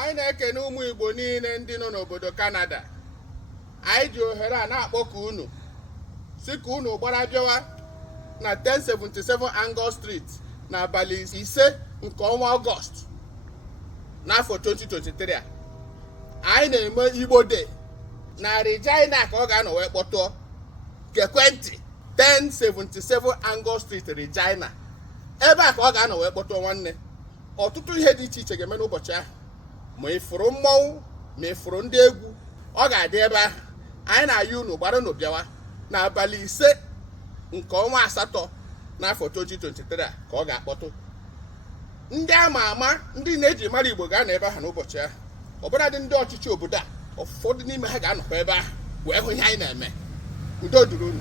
anyị na-ekene ụmụ Igbo niile ndị nọ n'obodo Canada. Anyị ji ohere a na-akpọku unu si ka unu gbara bịawa na 1077 Angle Street n'abalị 5 nke ọnwa Ọgọst n'afọ 2023 a. Anyị na-eme Igbo Day na Regina ka ọ ga-anọ wee kpọtụọ kekwentị 1077 Angle Street Regina. Ebe a ka ọ ga-anọ wee kpọtụọ nwanne. Ọtụtụ ihe dị iche iche ga-eme n'ụbọchị ahụ. Ma ifuru mmọnwụ ma ifuru ndị egwu, ọ ga-adị ebe ahụ. Anyị na-ayị unu gbara unu bịawa n'abalị 5 nke ọnwa asatọ n'afọ 2023 a ka ọ ga-akpọtụ. Ndị ama ama ndị na-eji mara Igbo ga-anọ ebe ahụ n'ụbọchị ahụ. Ọbụladị ndị ọchịchị obodo a, ụfọdụ n'ime ha ga-anọkwa ebe ahụ wee hụ ihe anyị na-eme. Udo duru unu.